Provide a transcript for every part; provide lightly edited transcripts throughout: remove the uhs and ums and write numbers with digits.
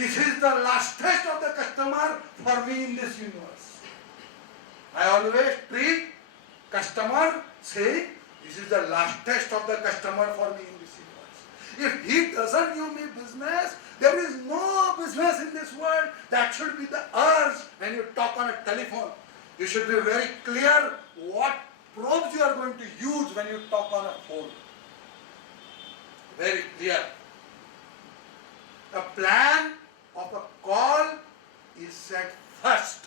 This is the last test of the customer for me in this universe. I always treat customer saying, this is the last test of the customer for me in this universe. If he doesn't give me business, there is no business in this world. That should be the urge when you talk on a telephone. You should be very clear what probes you are going to use when you talk on a phone. Very clear. The plan of a call is set first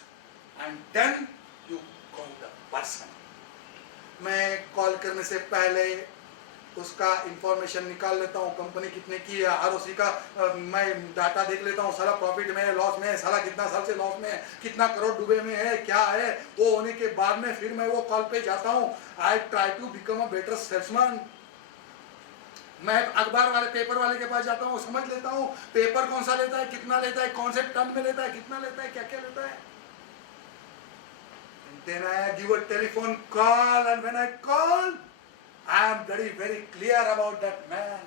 and then you call the person. मैं कॉल करने से पहले उसका इंफॉर्मेशन निकाल लेता हूँ, कंपनी कितने की है, हर उसी का मैं डाटा देख लेता हूँ, साला प्रॉफिट में है, लॉस में है, साला कितना साल से लॉस में है, कितना करोड़ डूबे में है, क्या है, वो होने के बाद में फिर मैं वो कॉल पे जाता हूँ. I try to become a better salesman. मैं अखबार वाले पेपर वाले के पास जाता हूँ, समझ लेता हूँ पेपर कौन सा लेता है, कितना लेता है, कौन से टन में लेता है, कितना लेता है, क्या क्या लेता है. Then I give a telephone call, and when I call, I am very, very clear about that man.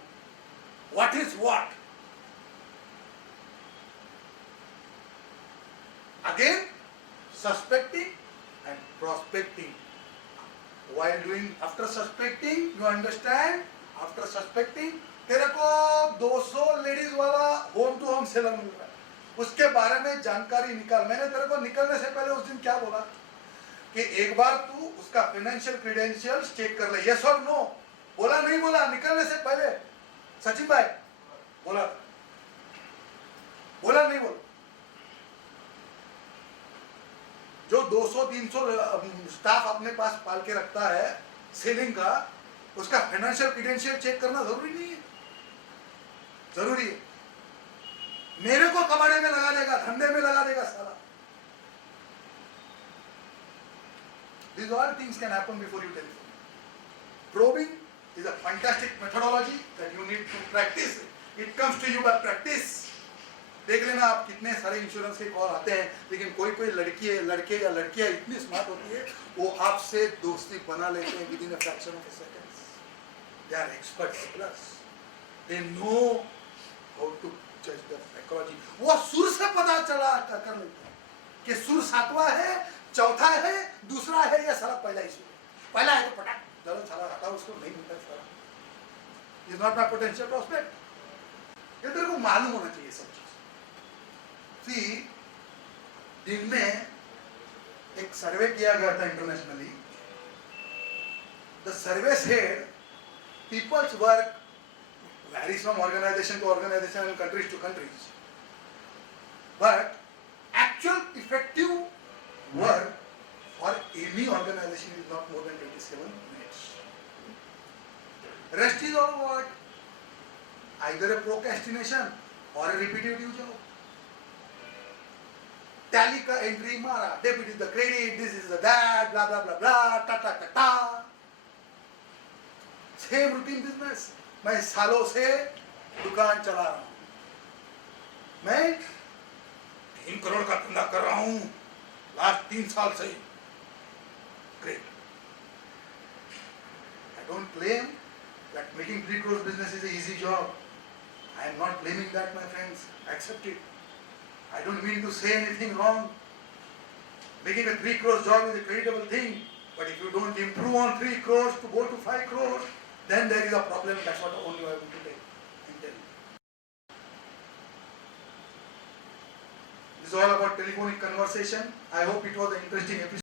What is what? Again, suspecting and prospecting. While doing, after suspecting, you understand? After suspecting, तेरे को 200 लेडीज वाला home to home seller मिल रहा है, उसके बारे में जानकारी निकाल. मैंने तेरे को निकलने से पहले उस दिन क्या बोला कि एक बार तू उसका फाइनेंशियल क्रेडेंशियल्स चेक कर ले. यस और नो बोला, नहीं बोला निकलने से पहले? सचिन भाई बोला, बोला नहीं बोला? जो 200-300 स्टाफ अपने पास पाल के रखता है सेलिंग का, उसका फाइनेंशियल क्रेडेंशियल चेक करना जरूरी नहीं है? जरूरी है. मेरे को कबाड़े में लगा देगा, धंधे में लगा देगा साला. These all things can happen before you telephone. Probing is a fantastic methodology that you need to practice. It comes to you by practice. देख लेना आप कितने सारे इंश्योरेंस के कॉल आते हैं, लेकिन कोई कोई लड़की है, लड़के या लड़कियां इतनी स्मार्ट होती है, वो आपसे दोस्ती बना लेते हैं within a fraction of a second. They are experts plus. They know how to judge the psychology. वो सुर से पता चला कर लेते हैं कि सुर सातवां है, चौथा है, दूसरा है, या साला पहला ही सुर. पहला है तो पटाक चलो साला हटाओ उसको, नहीं मिलता साला. Is not my potential prospect. ये तेरे को मालूम होना चाहिए सब चीज. सी दिन में एक सर्वे किया गया था internationally. The survey said peoples work varies from organisation to organisation and countries to countries, but actual effective work for any organization is not more than 27 minutes. Rest is all what? Either a procrastination or a repetitive job. Tally का entry मारा, debit is the credit, this is the that, blah blah blah blah, ta ta ta ta. Same routine business. मैं सालों से दुकान चला रहा हूँ. मैं 3 करोड़ का धंधा कर रहा हूँ लास्ट 3 साल से. Great. I don't claim that making 3 crores business is an easy job. I am not claiming that, my friends. Accept it. I don't mean to say anything wrong. Making a 3 crores job is a creditable thing, but if you don't improve on 3 crores to go to 5 crores, then there is a problem. That's what only I want to tell you. This is all about telephonic conversation. I hope it was an interesting episode.